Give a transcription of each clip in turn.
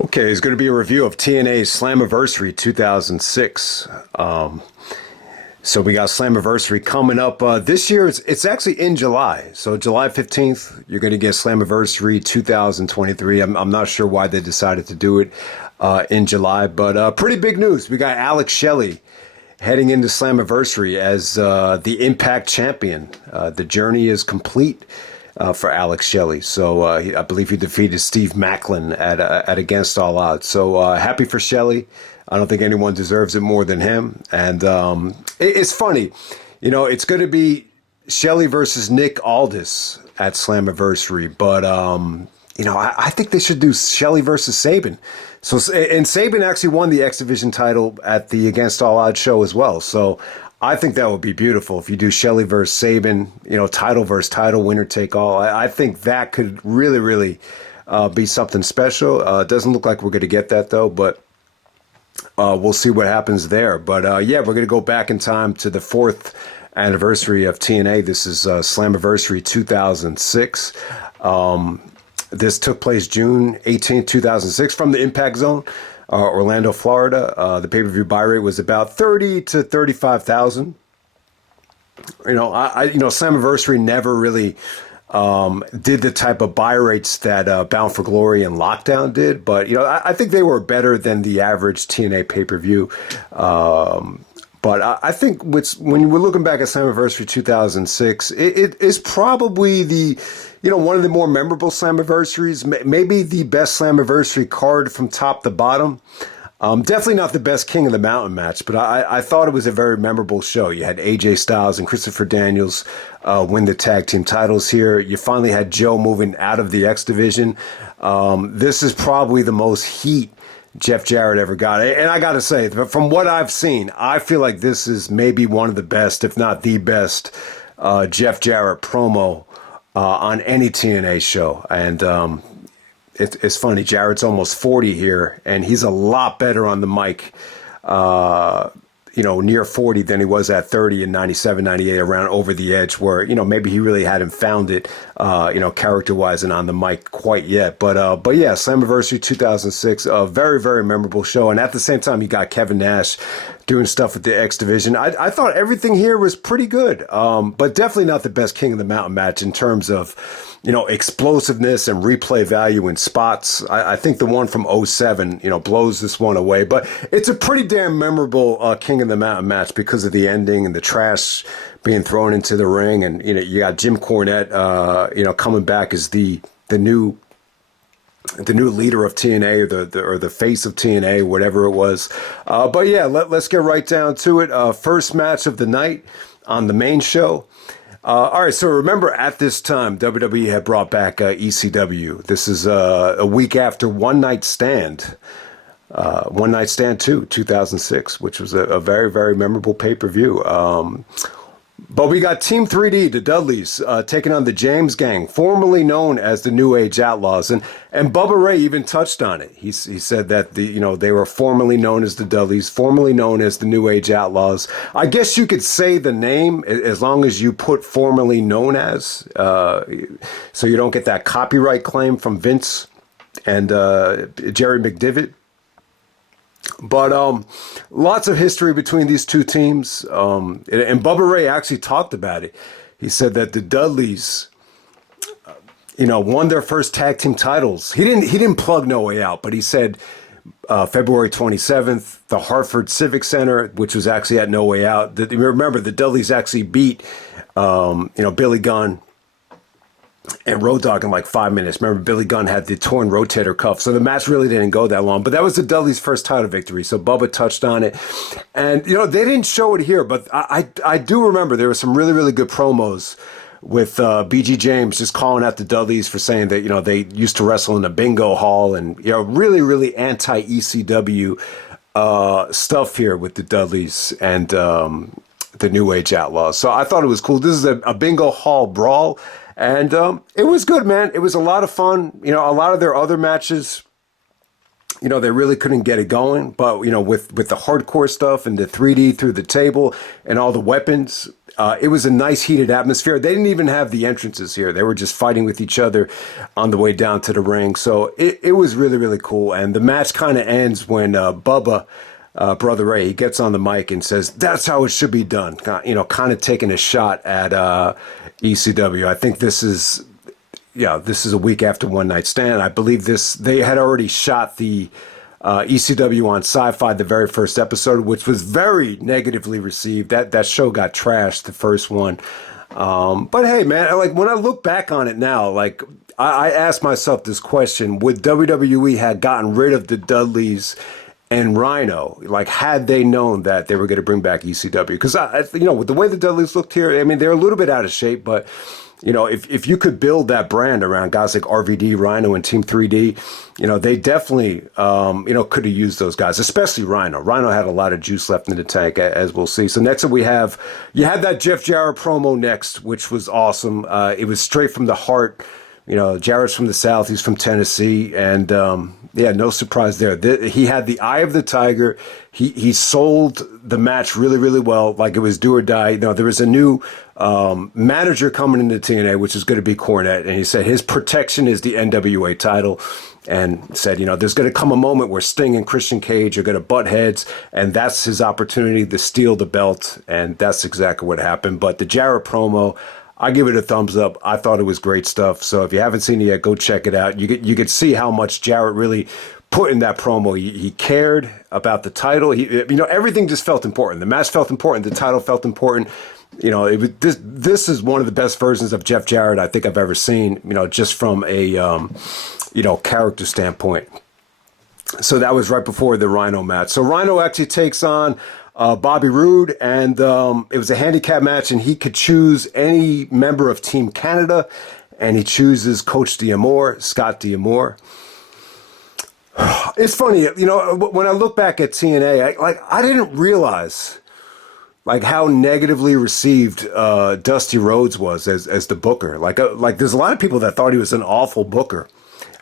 Okay, it's going to be a review of TNA Slammiversary 2006. So we got Slammiversary coming up this year. It's actually in July. So July 15th, you're going to get Slammiversary 2023. I'm not sure why they decided to do it in July, but pretty big news. We got Alex Shelley heading into Slammiversary as the Impact champion. The journey is complete for Alex Shelley. So I believe he defeated Steve Macklin at Against All Odds. So happy for Shelley. I don't think anyone deserves it more than him. And it's funny, you know, it's going to be Shelley versus Nick Aldis at Slammiversary. But, you know, I think they should do Shelley versus Sabin. So, and Sabin actually won the X Division title at the Against All Odds show as well. So I think that would be beautiful if you do Shelley versus Sabin, you know, title versus title, winner take all. I think that could really, really be something special. It doesn't look like we're going to get that, though, but we'll see what happens there. But yeah, we're going to go back in time to the 4th anniversary of TNA. This is Slammiversary 2006. This took place June 18, 2006 from the Impact Zone. Orlando, Florida. The pay-per-view buy rate was about 30 to 35,000. You know, Slammiversary never really did the type of buy rates that Bound for Glory and Lockdown did, but you know, I think they were better than the average TNA pay-per-view. But I think when we're looking back at Slammiversary 2006, it is probably one of the more memorable Slammiversaries, maybe the best Slammiversary card from top to bottom. Definitely not the best King of the Mountain match, but I thought it was a very memorable show. You had AJ Styles and Christopher Daniels win the tag team titles here. You finally had Joe moving out of the X Division. This is probably the most heat Jeff Jarrett ever got. And I got to say, from what I've seen, I feel like this is maybe one of the best, if not the best, Jeff Jarrett promo on any TNA show. And it's funny, Jarrett's almost 40 here, and he's a lot better on the mic, near 40 than he was at 30 in 97, 98, around Over the Edge, where, maybe he really hadn't found it, character-wise and on the mic quite yet. But yeah, Slammiversary 2006, a very, very memorable show. And at the same time, you got Kevin Nash doing stuff with the X Division. I thought everything here was pretty good, but definitely not the best King of the Mountain match in terms of, explosiveness and replay value in spots. I think the one from '07, blows this one away. But it's a pretty damn memorable King of the Mountain match because of the ending and the trash being thrown into the ring. And, you got Jim Cornette, coming back as the new leader of TNA or the face of TNA, whatever it was. But yeah, let's get right down to it. First match of the night on the main show. All right, so remember at this time, WWE had brought back ECW. This is a week after One Night Stand 2, 2006, which was a very, very memorable pay-per-view. But we got Team 3D, the Dudleys, taking on the James Gang, formerly known as the New Age Outlaws, and Bubba Ray even touched on it. He said that they were formerly known as the Dudleys, formerly known as the New Age Outlaws. I guess you could say the name as long as you put formerly known as, so you don't get that copyright claim from Vince and Jerry McDivitt. But lots of history between these two teams, and Bubba Ray actually talked about it. He said that the Dudleys, won their first tag team titles. He didn't plug No Way Out, but he said February 27th, the Hartford Civic Center, which was actually at No Way Out. Remember, the Dudleys actually beat Billy Gunn and Road Dogg in like 5 minutes. Remember, Billy Gunn had the torn rotator cuff, so the match really didn't go that long. But that was the Dudley's first title victory, so Bubba touched on it. And, they didn't show it here, but I do remember there were some really, really good promos with BG James just calling out the Dudleys for saying that, they used to wrestle in a bingo hall and, really, really anti-ECW stuff here with the Dudleys and the New Age Outlaws. So I thought it was cool. This is a bingo hall brawl. And it was good, man. It was a lot of fun. A lot of their other matches, they really couldn't get it going. But, with the hardcore stuff and the 3D through the table and all the weapons, It was a nice heated atmosphere. They didn't even have the entrances here. They were just fighting with each other on the way down to the ring. So it was really, really cool. And the match kind of ends when Bubba, Brother Ray, he gets on the mic and says, that's how it should be done. Kind of taking a shot at ECW. I think this is a week after One Night Stand. I believe they had already shot the ECW on Sci-Fi, the very first episode, which was very negatively received. That show got trashed, the first one. But hey, man, like when I look back on it now, like I asked myself this question: would WWE have gotten rid of the Dudleys and Rhino, like had they known that they were going to bring back ECW? Because with the way the Dudleys looked here, I mean, they're a little bit out of shape, but if you could build that brand around guys like RVD, Rhino, and Team 3D, they definitely, could have used those guys, especially Rhino. Rhino had a lot of juice left in the tank, as we'll see. So next up you had that Jeff Jarrett promo next, which was awesome. It was straight from the heart. Jarrett's from the South. He's from Tennessee. And, no surprise there. He had the eye of the tiger. He sold the match really, really well, like it was do or die. There was a new manager coming into TNA, which is going to be Cornette. And he said his protection is the NWA title. And said, there's going to come a moment where Sting and Christian Cage are going to butt heads. And that's his opportunity to steal the belt. And that's exactly what happened. But the Jarrett promo, I give it a thumbs up. I thought it was great stuff. So if you haven't seen it yet, go check it out. You could see how much Jarrett really put in that promo. He cared about the title. Everything just felt important. The match felt important. The title felt important. This is one of the best versions of Jeff Jarrett I think I've ever seen. Just from a character standpoint. So that was right before the Rhino match. So Rhino actually takes on Bobby Roode, and it was a handicap match, and he could choose any member of Team Canada, and he chooses Coach D'Amore, Scott D'Amore. It's funny, when I look back at TNA, I didn't realize how negatively received Dusty Rhodes was as the booker. Like there's a lot of people that thought he was an awful booker.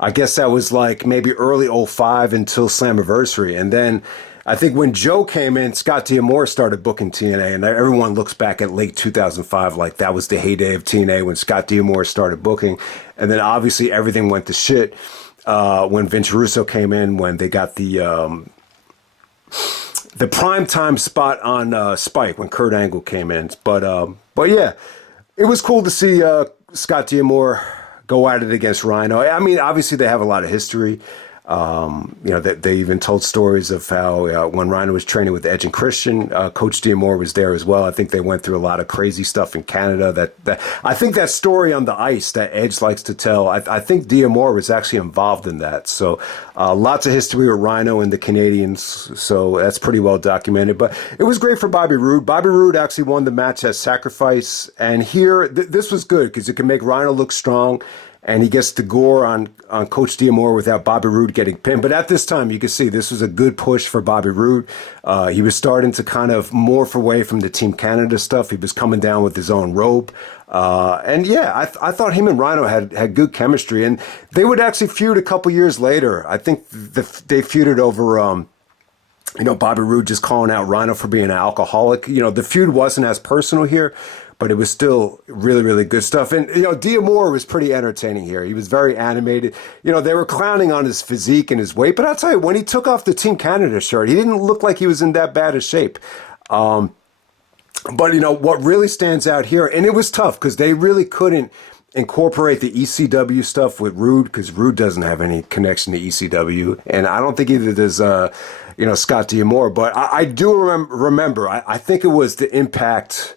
I guess that was maybe early 05 until Slammiversary, and then I think when Joe came in, Scott D'Amore started booking TNA, and everyone looks back at late 2005 like that was the heyday of TNA when Scott D'Amore started booking. And then obviously everything went to shit when Vince Russo came in, when they got the primetime spot on Spike when Kurt Angle came in. But yeah, it was cool to see Scott D'Amore go at it against Rhino. I mean, obviously they have a lot of history. They even told stories of how when Rhino was training with Edge and Christian, Coach D'Amore was there as well. I think they went through a lot of crazy stuff in Canada. That I think that story on the ice that Edge likes to tell, I think D'Amore was actually involved in that. So lots of history with Rhino and the Canadians. So that's pretty well documented. But it was great for Bobby Roode. Bobby Roode actually won the match at Sacrifice. And here, this was good because it can make Rhino look strong. And he gets the gore on Coach D'Amore without Bobby Roode getting pinned. But at this time, you can see this was a good push for Bobby Roode. He was starting to kind of morph away from the Team Canada stuff. He was coming down with his own robe. And yeah, I thought him and Rhino had good chemistry. And they would actually feud a couple years later. I think they feuded over Bobby Roode just calling out Rhino for being an alcoholic. The feud wasn't as personal here, but it was still really, really good stuff. And, D'Amore was pretty entertaining here. He was very animated. They were clowning on his physique and his weight. But I'll tell you, when he took off the Team Canada shirt, he didn't look like he was in that bad a shape. But, what really stands out here, and it was tough because they really couldn't incorporate the ECW stuff with Roode because Roode doesn't have any connection to ECW. And I don't think either does, Scott D'Amore. But I do remember, I think it was the Impact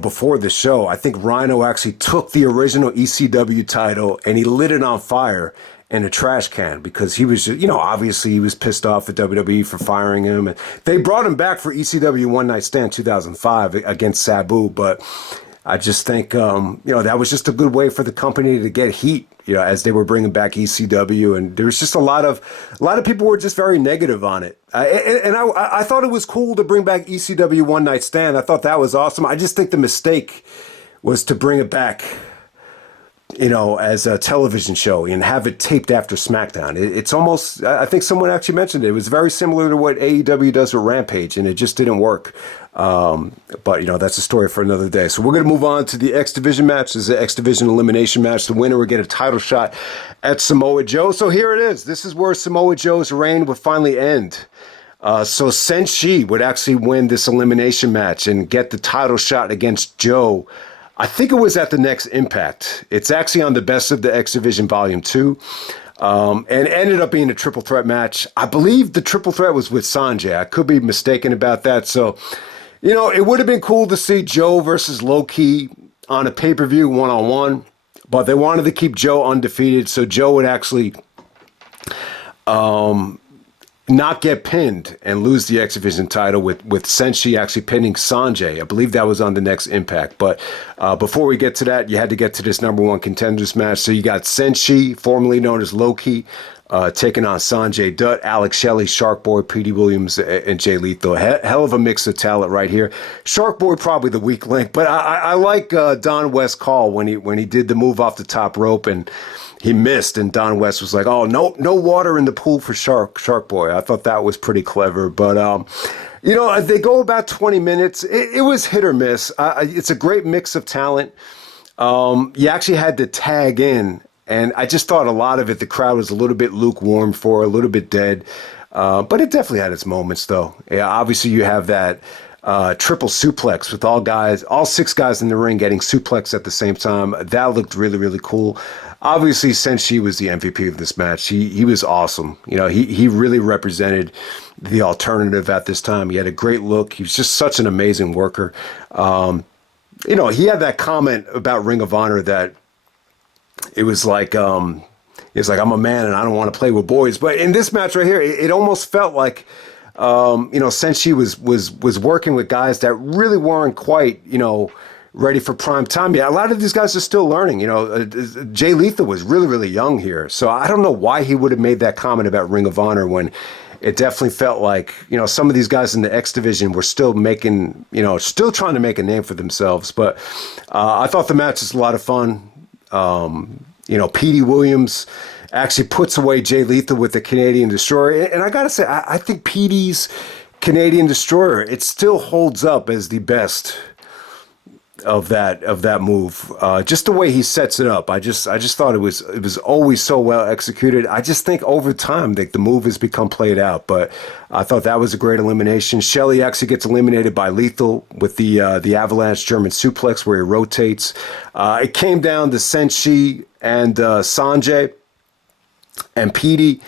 before the show, I think Rhino actually took the original ECW title and he lit it on fire in a trash can because he was, obviously he was pissed off at WWE for firing him. And they brought him back for ECW One Night Stand 2005 against Sabu, but I just think, that was just a good way for the company to get heat, as they were bringing back ECW. And there was just a lot of people were just very negative on it. I thought it was cool to bring back ECW One Night Stand. I thought that was awesome. I just think the mistake was to bring it back as a television show and have it taped after SmackDown. It's almost, I think someone actually mentioned it. It was very similar to what AEW does with Rampage, and it just didn't work. But, that's a story for another day. So we're going to move on to the X Division match. This is the X Division elimination match. The winner will get a title shot at Samoa Joe. So here it is. This is where Samoa Joe's reign would finally end. So Senshi would actually win this elimination match and get the title shot against Joe. I think it was at the next Impact. It's actually on the Best of the X Division Volume 2. And ended up being a triple threat match. I believe the triple threat was with Sonjay. I could be mistaken about that. So, it would have been cool to see Joe versus Low-Key on a pay-per-view one-on-one. But they wanted to keep Joe undefeated. So Joe would actually not get pinned and lose the X Division title with Senshi actually pinning Sonjay. I believe that was on the next Impact. But before we get to that, you had to get to this number one contenders match. So you got Senshi, formerly known as Low-Key, taking on Sonjay, Dutt, Alex Shelley, Shark Boy, Petey Williams, and Jay Lethal. Hell of a mix of talent right here. Shark Boy probably the weak link, but I like Don West's call when he did the move off the top rope and he missed, and Don West was like, "Oh, no water in the pool for Shark Boy." I thought that was pretty clever, but they go about 20 minutes. It was hit or miss. It's a great mix of talent. You actually had to tag in, and I just thought a lot of it, the crowd was a little bit lukewarm for, a little bit dead, but it definitely had its moments, though. Yeah, obviously you have that triple suplex with all 6 guys in the ring getting suplexed at the same time. That looked really, really cool. Obviously, Senshi was the MVP of this match. He was awesome. He really represented the alternative at this time. He had a great look. He was just such an amazing worker. He had that comment about Ring of Honor that it was like, I'm a man and I don't want to play with boys. But in this match right here, it almost felt like, Senshi was working with guys that really weren't quite, ready for prime time. Yeah, a lot of these guys are still learning. Jay Lethal was really, really young here. So I don't know why he would have made that comment about Ring of Honor when it definitely felt like, some of these guys in the X Division were still still trying to make a name for themselves. But I thought the match was a lot of fun. Petey Williams actually puts away Jay Lethal with the Canadian Destroyer. And I got to say, I think Petey's Canadian Destroyer, it still holds up as the best of that move. Just the way he sets it up. I just thought it was always so well executed. I just think over time the move has become played out, but I thought that was a great elimination. Shelley actually gets eliminated by Lethal with the Avalanche German suplex where he rotates. It came down to Senshi and Sonjay and Petey.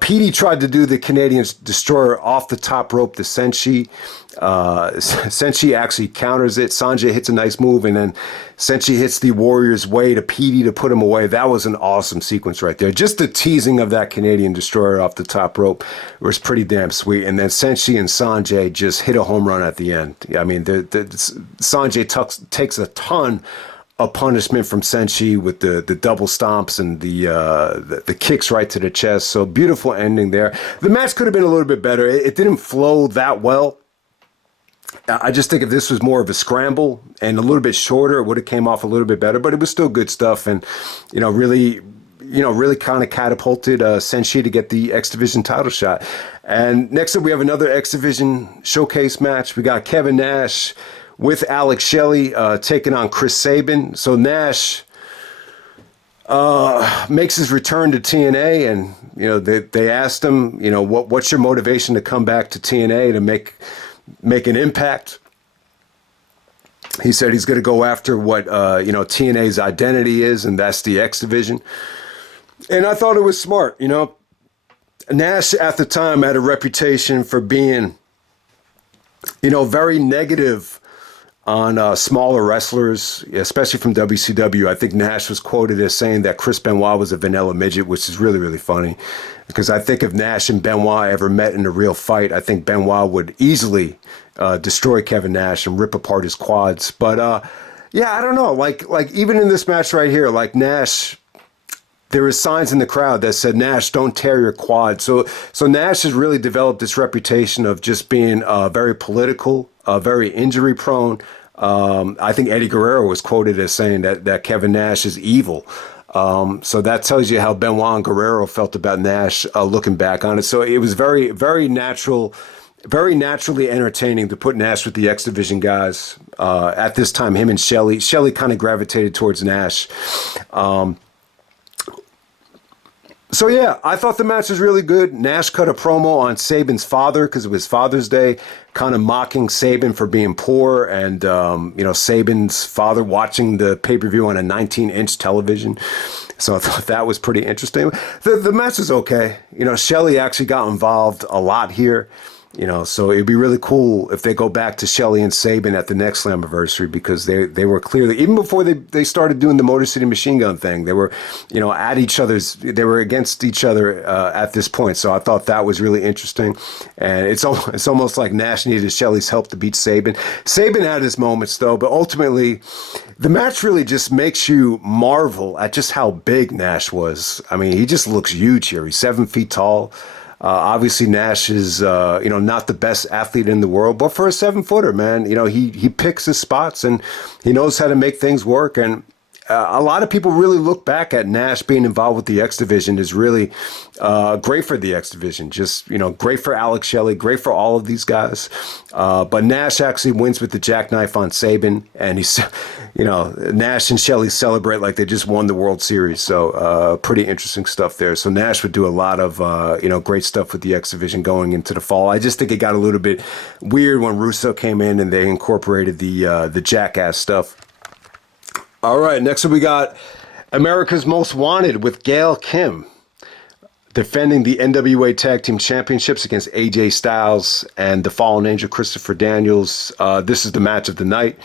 Petey tried to do the Canadian Destroyer off the top rope to Senshi. Senshi actually counters it. Sonjay hits a nice move, and then Senshi hits the Warrior's Way to Petey to put him away. That was an awesome sequence right there. Just the teasing of that Canadian Destroyer off the top rope was pretty damn sweet. And then Senshi and Sonjay just hit a home run at the end. I mean, Sonjay takes a ton of punishment from Senshi with the double stomps and the kicks right to the chest. So beautiful ending there. The match could have been a little bit better. It didn't flow that well. I just think if this was more of a scramble and a little bit shorter, it would have came off a little bit better, but it was still good stuff. And, really kind of catapulted Senshi to get the X Division title shot. And next up, we have another X Division showcase match. We got Kevin Nash with Alex Shelley taking on Chris Sabin. So Nash makes his return to TNA, and they asked him, what's your motivation to come back to TNA to make an impact? He said he's going to go after what TNA's identity is, and that's the X Division. And I thought it was smart. Nash at the time had a reputation for being very negative on smaller wrestlers, especially from WCW. I think Nash was quoted as saying that Chris Benoit was a vanilla midget, which is really, really funny. Because I think if Nash and Benoit ever met in a real fight, I think Benoit would easily destroy Kevin Nash and rip apart his quads. But I don't know. Like even in this match right here, like Nash, there were signs in the crowd that said, "Nash, don't tear your quad." So Nash has really developed this reputation of just being very political, very injury prone, I think Eddie Guerrero was quoted as saying that Kevin Nash is evil. So that tells you how Benoit and Guerrero felt about Nash looking back on it. So it was very, very natural, very naturally entertaining to put Nash with the X Division guys. At this time, him and Shelley. Shelley kind of gravitated towards Nash. So yeah, I thought the match was really good. Nash cut a promo on Sabin's father because it was Father's Day, kind of mocking Sabin for being poor, and Sabin's father watching the pay-per-view on a 19-inch television. So I thought that was pretty interesting. The match was okay. Shelley actually got involved a lot here. So it'd be really cool if they go back to Shelley and Sabin at the next Slammiversary, because they were clearly, even before they started doing the Motor City Machine Gun thing, they were, they were against each other at this point. So I thought that was really interesting. And it's almost like Nash needed Shelley's help to beat Sabin. Sabin had his moments though, but ultimately the match really just makes you marvel at just how big Nash was. I mean, he just looks huge here. He's 7 feet tall. Obviously, Nash is, not the best athlete in the world, but for a 7-footer, man, he picks his spots and he knows how to make things work. And a lot of people really look back at Nash being involved with the X Division is really great for the X Division. Just, great for Alex Shelley, great for all of these guys. But Nash actually wins with the jackknife on Sabin, and he's, Nash and Shelley celebrate like they just won the World Series. So pretty interesting stuff there. So Nash would do a lot of, great stuff with the X Division going into the fall. I just think it got a little bit weird when Russo came in and they incorporated the jackass stuff. All right, next up we got America's Most Wanted with Gail Kim defending the NWA Tag Team Championships against AJ Styles and the Fallen Angel Christopher Daniels. This is the match of the night,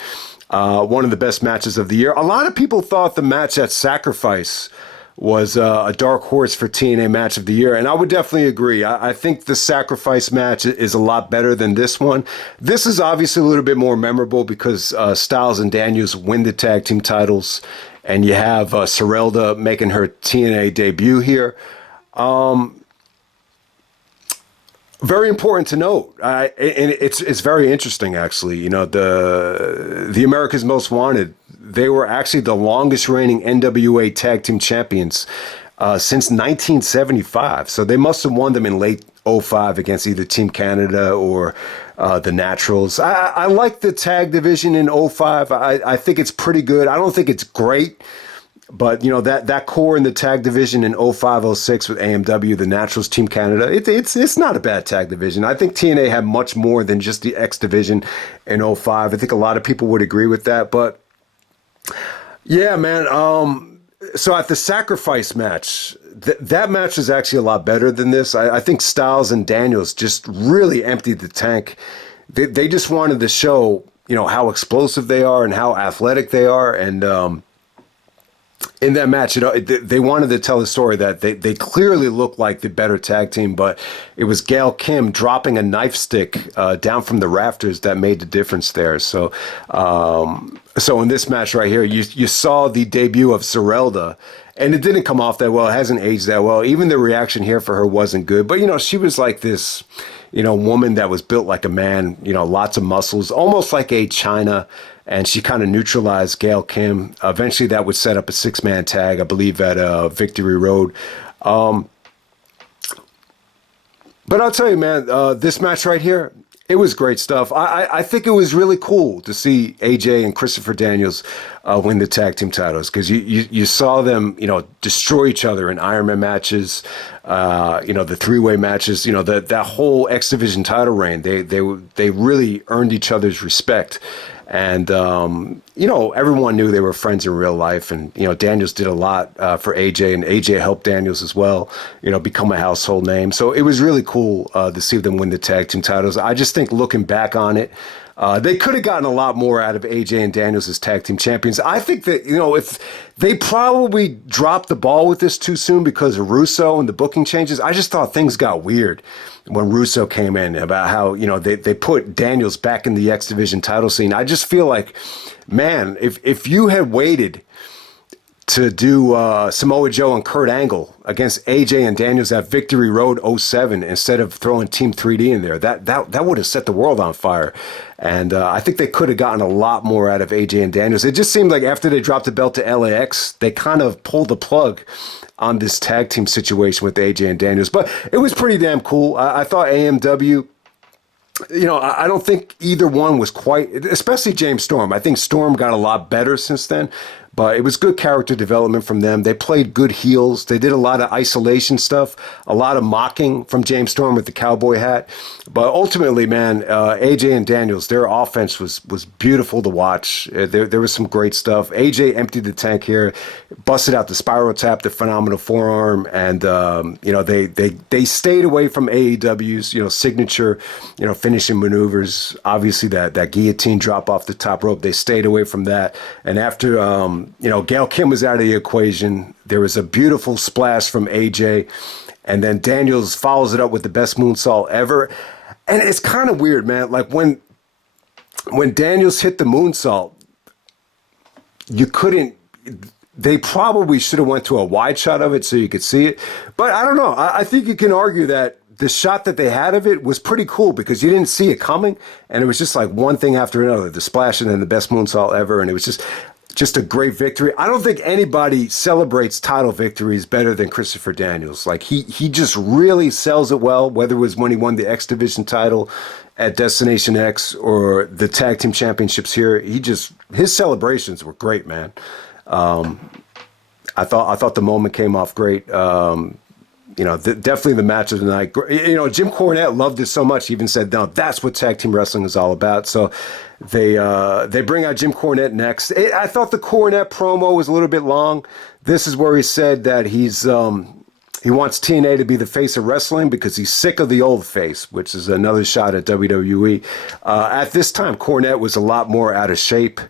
one of the best matches of the year. A lot of people thought the match at Sacrifice was a dark horse for TNA Match of the Year, and I would definitely agree. I think the Sacrifice match is a lot better than this one. This is obviously a little bit more memorable because Styles and Daniels win the tag team titles, and you have Sorelda making her TNA debut here. Very important to note, and it's very interesting actually. The America's Most Wanted, they were actually the longest reigning NWA Tag Team Champions since 1975. So they must have won them in late 05 against either Team Canada or the Naturals. I like the tag division in 05. I think it's pretty good. I don't think it's great. But, that core in the tag division in 05-06 with AMW, the Naturals, Team Canada, it's not a bad tag division. I think TNA had much more than just the X division in 05. I think a lot of people would agree with that. But, yeah, man, so at the Sacrifice match, that match is actually a lot better than this. I think Styles and Daniels just really emptied the tank. They just wanted to show, how explosive they are and how athletic they are. And, in that match, they wanted to tell the story that they clearly looked like the better tag team, but it was Gail Kim dropping a knife stick down from the rafters that made the difference there. So in this match right here, you saw the debut of Sorelda, and it didn't come off that well. It hasn't aged that well. Even the reaction here for her wasn't good. But, she was like this, woman that was built like a man, lots of muscles, almost like a Chyna. And she kind of neutralized Gail Kim. Eventually, that would set up a 6-man tag, I believe, at Victory Road. But I'll tell you, man, this match right here, it was great stuff. I think it was really cool to see AJ and Christopher Daniels win the tag team titles, because you saw them, destroy each other in Iron Man matches, the 3-way matches, that whole X Division title reign. They really earned each other's respect. And, everyone knew they were friends in real life. And, Daniels did a lot for AJ, and AJ helped Daniels as well, become a household name. So it was really cool to see them win the tag team titles. I just think looking back on it, they could have gotten a lot more out of AJ and Daniels as tag team champions. I think that, if they probably dropped the ball with this too soon because of Russo and the booking changes. I just thought things got weird when Russo came in about how, they put Daniels back in the X Division title scene. I just feel like, man, if you had waited to do Samoa Joe and Kurt Angle against AJ and Daniels at Victory Road '07 instead of throwing Team 3D in there. That would have set the world on fire. And I think they could have gotten a lot more out of AJ and Daniels. It just seemed like after they dropped the belt to LAX, they kind of pulled the plug on this tag team situation with AJ and Daniels. But it was pretty damn cool. I thought AMW, I don't think either one was quite, especially James Storm. I think Storm got a lot better since then, but it was good character development from them. They played good heels. They did a lot of isolation stuff, a lot of mocking from James Storm with the cowboy hat. But ultimately, man, AJ and Daniels, their offense was beautiful to watch. There was some great stuff. AJ emptied the tank here, busted out the spiral tap, the phenomenal forearm, and they stayed away from AEW's signature finishing maneuvers. Obviously, that guillotine drop off the top rope. They stayed away from that. And after Gail Kim was out of the equation, there was a beautiful splash from AJ, and then Daniels follows it up with the best moonsault ever. And it's kind of weird, man. Like when Daniels hit the moonsault, they probably should have went to a wide shot of it so you could see it. But I don't know. I think you can argue that the shot that they had of it was pretty cool because you didn't see it coming, and it was just like one thing after another, the splash and then the best moonsault ever, and it was just a great victory. I don't think anybody celebrates title victories better than Christopher Daniels. Like he just really sells it well, whether it was when he won the X Division title at Destination X or the tag team championships here. His celebrations were great, man. I thought the moment came off great. Definitely the match of the night. Jim Cornette loved it so much. He even said, "No, that's what tag team wrestling is all about." So they bring out Jim Cornette next. I thought the Cornette promo was a little bit long. This is where he said that he wants TNA to be the face of wrestling because he's sick of the old face, which is another shot at WWE. At this time, Cornette was a lot more out of shape.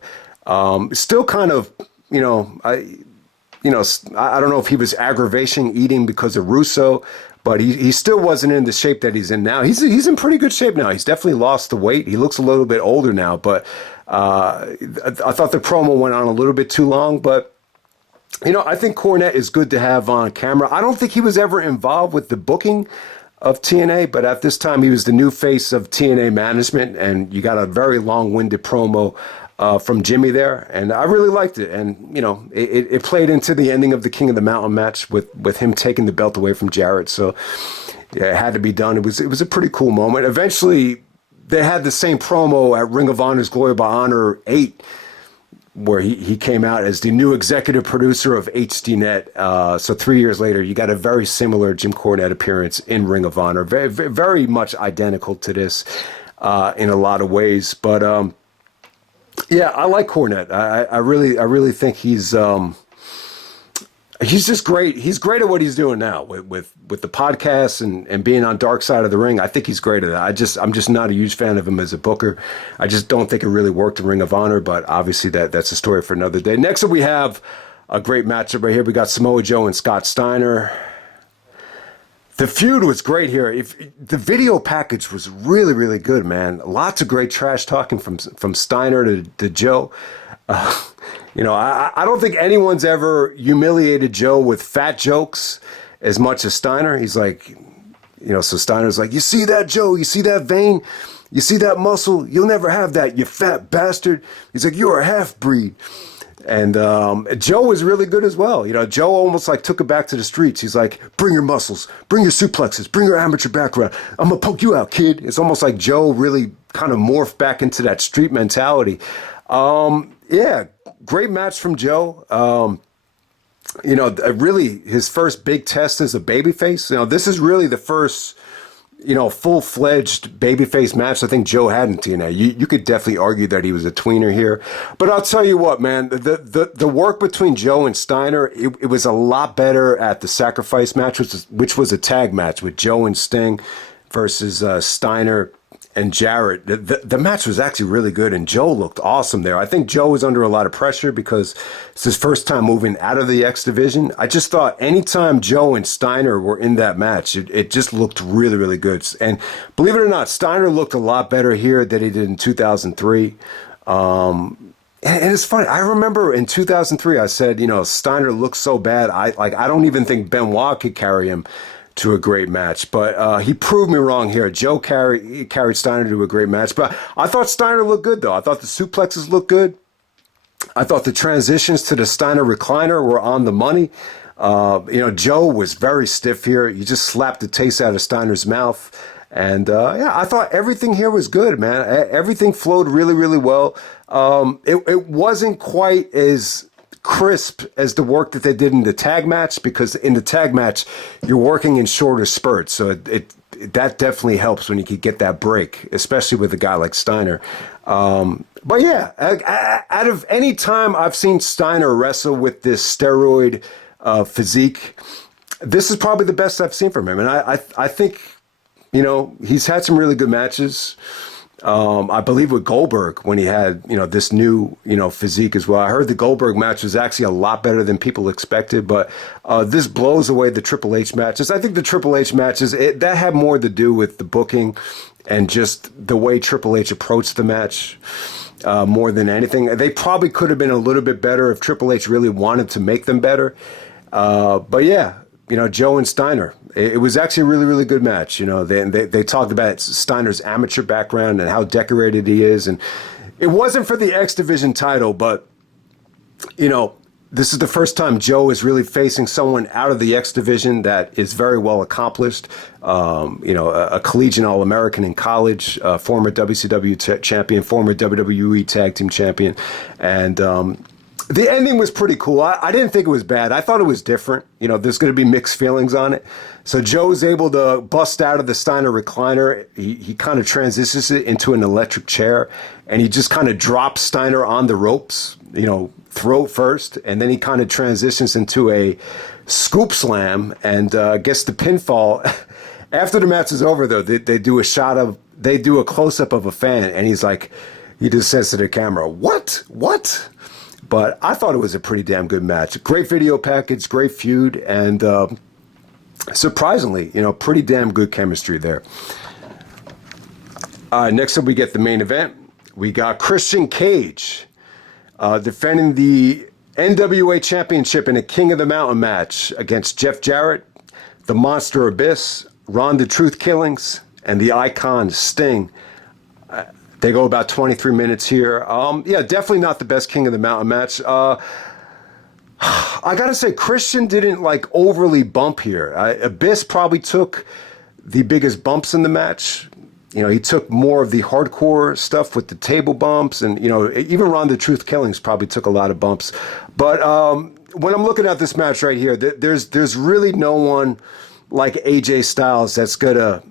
Still kind of, I don't know if he was aggravation eating because of Russo, but he still wasn't in the shape that he's in now. He's in pretty good shape now. He's definitely lost the weight. He looks a little bit older now, but I thought the promo went on a little bit too long. But, I think Cornette is good to have on camera. I don't think he was ever involved with the booking of TNA, but at this time he was the new face of TNA management, and you got a very long-winded promo from Jimmy there, and I really liked it. And it played into the ending of the King of the Mountain match with him taking the belt away from Jarrett. So yeah, it had to be done. It was a pretty cool moment. Eventually, they had the same promo at Ring of Honor's Glory by Honor 8, where he came out as the new executive producer of HDNet. So 3 years later, you got a very similar Jim Cornette appearance in Ring of Honor, very, very much identical to this in a lot of ways, but. Yeah, I like Cornette. I really think he's just great. He's great at what he's doing now with the podcast and being on Dark Side of the Ring. I think he's great at that. I'm just not a huge fan of him as a booker. I just don't think it really worked in Ring of Honor, but obviously that's a story for another day. Next up, we have a great matchup right here. We got Samoa Joe and Scott Steiner. The feud was great here. The video package was really, really good, man. Lots of great trash talking from Steiner to Joe. I don't think anyone's ever humiliated Joe with fat jokes as much as Steiner. He's like, so Steiner's like, you see that, Joe? You see that vein? You see that muscle? You'll never have that, you fat bastard. He's like, you're a half-breed. And Joe was really good as well. Joe almost like took it back to the streets. He's like, bring your muscles, bring your suplexes, bring your amateur background. I'm going to poke you out, kid. It's almost like Joe really kind of morphed back into that street mentality. Yeah, great match from Joe. Really his first big test as a babyface. This is really the first full-fledged babyface match I think Joe had in TNA. You could definitely argue that he was a tweener here. But I'll tell you what, man, the work between Joe and Steiner, it was a lot better at the Sacrifice match, which was a tag match with Joe and Sting versus Steiner and Jarrett. The match was actually really good, and Joe looked awesome there. I think Joe was under a lot of pressure because it's his first time moving out of the X Division. I just thought anytime Joe and Steiner were in that match, it just looked really, really good. And believe it or not, Steiner looked a lot better here than he did in 2003. And it's funny. I remember in 2003, I said, Steiner looks so bad. I don't even think Benoit could carry him to a great match. But he proved me wrong here. Joe carried Steiner to a great match. But I thought Steiner looked good, though. I thought the suplexes looked good. I thought the transitions to the Steiner recliner were on the money. Joe was very stiff here. You just slapped the taste out of Steiner's mouth. And I thought everything here was good, man. Everything flowed really, really well. It wasn't quite as crisp as the work that they did in the tag match, because in the tag match, you're working in shorter spurts. So that definitely helps when you can get that break, especially with a guy like Steiner. But yeah, out of any time I've seen Steiner wrestle with this steroid physique, this is probably the best I've seen from him. And I think, he's had some really good matches. I believe with Goldberg when he had, this new, physique as well. I heard the Goldberg match was actually a lot better than people expected, but this blows away the Triple H matches. I think the Triple H matches, that had more to do with the booking and just the way Triple H approached the match more than anything. They probably could have been a little bit better if Triple H really wanted to make them better. But yeah, Joe and Steiner. It was actually a really, really good match. They talked about Steiner's amateur background and how decorated he is. And it wasn't for the X Division title, but, this is the first time Joe is really facing someone out of the X Division that is very well accomplished. A collegiate All-American in college, former WCW champion, former WWE Tag Team champion. And the ending was pretty cool. I didn't think it was bad. I thought it was different. There's going to be mixed feelings on it. So Joe's able to bust out of the Steiner recliner. He kind of transitions it into an electric chair, and he just kind of drops Steiner on the ropes, throat first, and then he kind of transitions into a scoop slam and gets the pinfall. After the match is over, though, they do a close-up of a fan, and he just says to the camera, "What? What?" But I thought it was a pretty damn good match. Great video package, great feud, and surprisingly, pretty damn good chemistry there. Next up, we get the main event. We got Christian Cage defending the NWA Championship in a King of the Mountain match against Jeff Jarrett, the Monster Abyss, Ron the Truth Killings, and the Icon Sting. They go about 23 minutes here. Definitely not the best King of the Mountain match. I gotta say, Christian didn't overly bump here. Abyss probably took the biggest bumps in the match. He took more of the hardcore stuff with the table bumps, and even Ron the Truth Killings probably took a lot of bumps. But when I'm looking at this match right here, there's really no one like AJ Styles that's gonna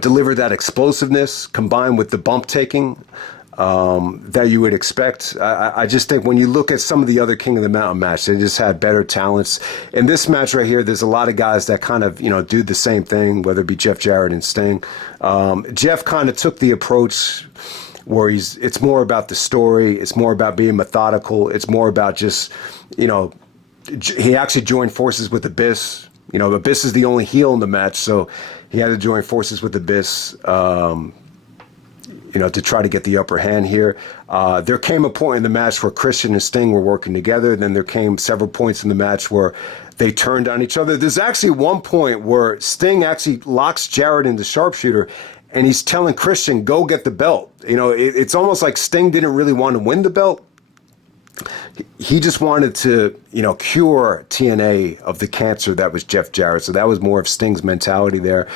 deliver that explosiveness combined with the bump taking that you would expect. I just think when you look at some of the other King of the Mountain matches, they just had better talents. In this match right here, there's a lot of guys that kind of, do the same thing, whether it be Jeff Jarrett and Sting. Jeff kind of took the approach where it's more about the story. It's more about being methodical. It's more about just, he actually joined forces with Abyss. Abyss is the only heel in the match, so he had to join forces with Abyss, to try to get the upper hand here. There came a point in the match where Christian and Sting were working together. Then there came several points in the match where they turned on each other. There's actually one point where Sting actually locks Jarrett into sharpshooter, and he's telling Christian, go get the belt. It's almost like Sting didn't really want to win the belt. He just wanted to, cure TNA of the cancer that was Jeff Jarrett. So that was more of Sting's mentality there.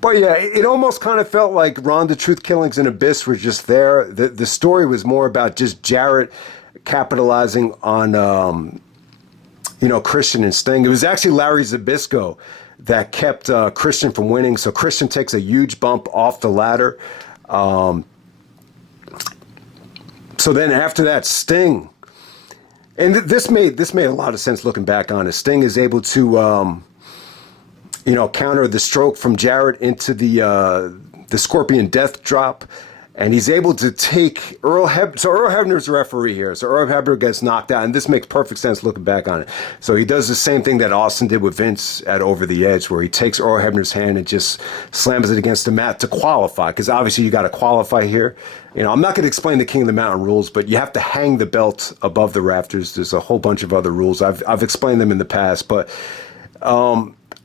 But yeah, it almost kind of felt like Ron the Truth Killings and Abyss were just there. The story was more about just Jarrett capitalizing on, Christian and Sting. It was actually Larry Zbyszko that kept Christian from winning. So Christian takes a huge bump off the ladder. So then after that, Sting, and this made a lot of sense looking back on it. Sting is able to, counter the stroke from Jarrett into the Scorpion Death Drop, and he's able to take Earl Hebner. So Earl Hebner's the referee here. So Earl Hebner gets knocked out, and this makes perfect sense looking back on it. So he does the same thing that Austin did with Vince at Over the Edge, where he takes Earl Hebner's hand and just slams it against the mat to qualify, because obviously you got to qualify here. You know, I'm not going to explain the King of the Mountain rules, but you have to hang the belt above the rafters. There's a whole bunch of other rules. I've explained them in the past, but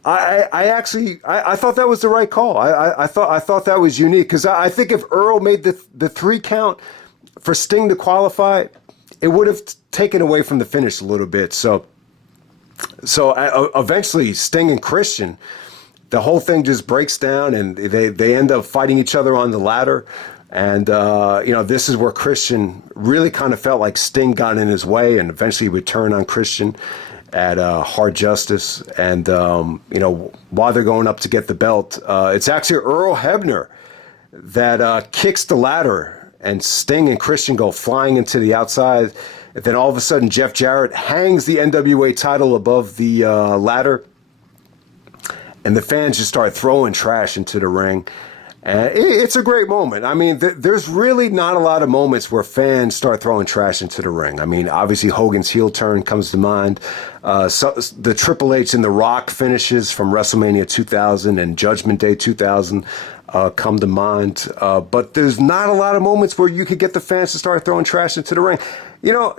I thought that was the right call. I thought that was unique, because I think if Earl made the 3 count for Sting to qualify, it would have taken away from the finish a little bit. So eventually Sting and Christian, the whole thing just breaks down, and they end up fighting each other on the ladder. And, this is where Christian really kind of felt like Sting got in his way, and eventually would turn on Christian at Hard Justice. And, while they're going up to get the belt, it's actually Earl Hebner that kicks the ladder, and Sting and Christian go flying into the outside. And then all of a sudden, Jeff Jarrett hangs the NWA title above the ladder, and the fans just start throwing trash into the ring. And it's a great moment. I mean, there's really not a lot of moments where fans start throwing trash into the ring. I mean, obviously Hogan's heel turn comes to mind. So the Triple H and The Rock finishes from WrestleMania 2000 and Judgment Day 2000 come to mind. But there's not a lot of moments where you could get the fans to start throwing trash into the ring. You know,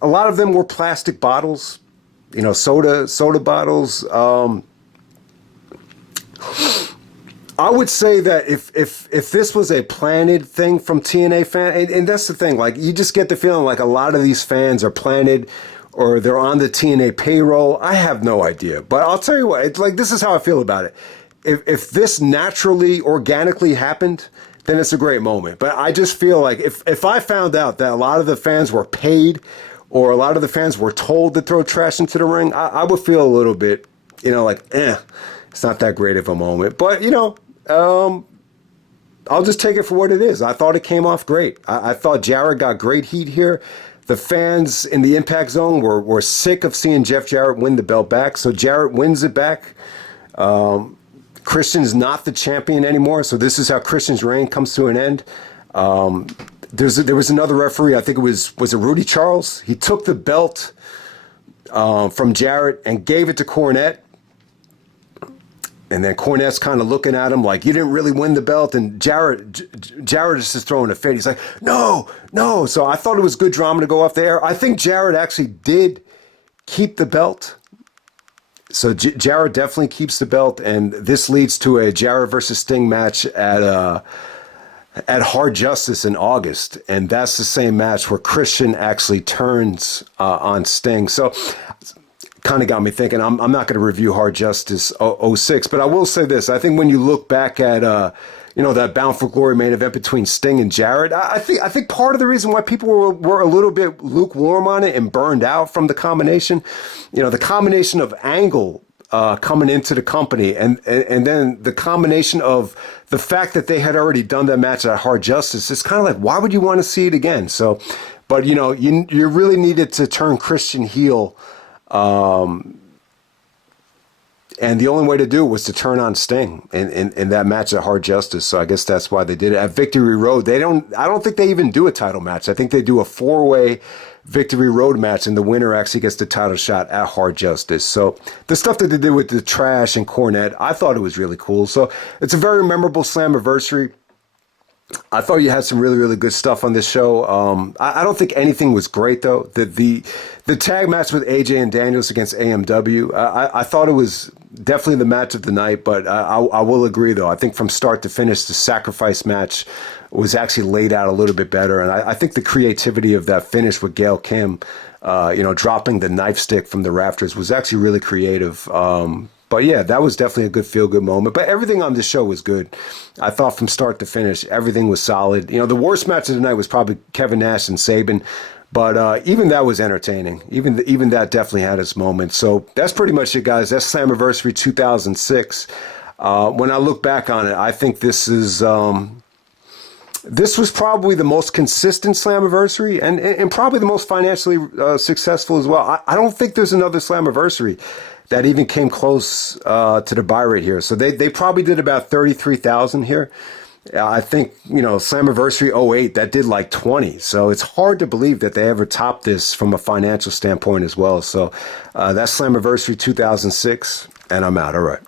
a lot of them were plastic bottles, soda bottles. I would say that if this was a planted thing from TNA fan, and that's the thing, like, you just get the feeling like a lot of these fans are planted, or they're on the TNA payroll. I have no idea, but I'll tell you what, it's like, this is how I feel about it. If this naturally, organically happened, then it's a great moment. But I just feel like if I found out that a lot of the fans were paid, or a lot of the fans were told to throw trash into the ring, I would feel a little bit, it's not that great of a moment. But, I'll just take it for what it is. I thought it came off great. I thought Jarrett got great heat here. The fans in the Impact Zone were sick of seeing Jeff Jarrett win the belt back, so Jarrett wins it back. Christian's not the champion anymore, so this is how Christian's reign comes to an end. There was another referee, I think it was it Rudy Charles? He took the belt from Jarrett and gave it to Cornette. And then Cornette's kind of looking at him like, you didn't really win the belt. And Jarrett is just throwing a fit. He's like, no. So I thought it was good drama to go off the air. I think Jarrett actually did keep the belt. So Jarrett definitely keeps the belt. And this leads to a Jarrett versus Sting match at Hard Justice in August. And that's the same match where Christian actually turns on Sting. So kind of got me thinking, I'm not going to review Hard Justice 06, but I will say this. I think when you look back at, that Bound for Glory main event between Sting and Jarrett, I think part of the reason why people were a little bit lukewarm on it and burned out from the combination, the combination of Angle coming into the company, and then the combination of the fact that they had already done that match at Hard Justice, it's kind of like, why would you want to see it again? So, but, you really needed to turn Christian heel. And the only way to do it was to turn on Sting in that match at Hard Justice. So I guess that's why they did it. At Victory Road, I don't think they even do a title match. I think they do a 4-way Victory Road match, and the winner actually gets the title shot at Hard Justice. So the stuff that they did with the Trash and Cornette, I thought it was really cool. So it's a very memorable Slammiversary. I thought you had some really, really good stuff on this show. I don't think anything was great, though. The tag match with AJ and Daniels against AMW, I thought it was definitely the match of the night, but I will agree, though. I think from start to finish, the sacrifice match was actually laid out a little bit better, and I think the creativity of that finish with Gail Kim, dropping the knife stick from the rafters was actually really creative. But yeah, that was definitely a good feel-good moment. But everything on this show was good. I thought from start to finish, everything was solid. The worst match of the night was probably Kevin Nash and Sabin. But even that was entertaining. Even that definitely had its moments. So that's pretty much it, guys. That's Slammiversary 2006. When I look back on it, I think this was probably the most consistent Slammiversary and probably the most financially successful as well. I don't think there's another Slammiversary that even came close to the buy rate here. So they probably did about 33,000 here. I think, Slammiversary '08 that did like 20. So it's hard to believe that they ever topped this from a financial standpoint as well. So that's Slammiversary 2006, and I'm out. All right.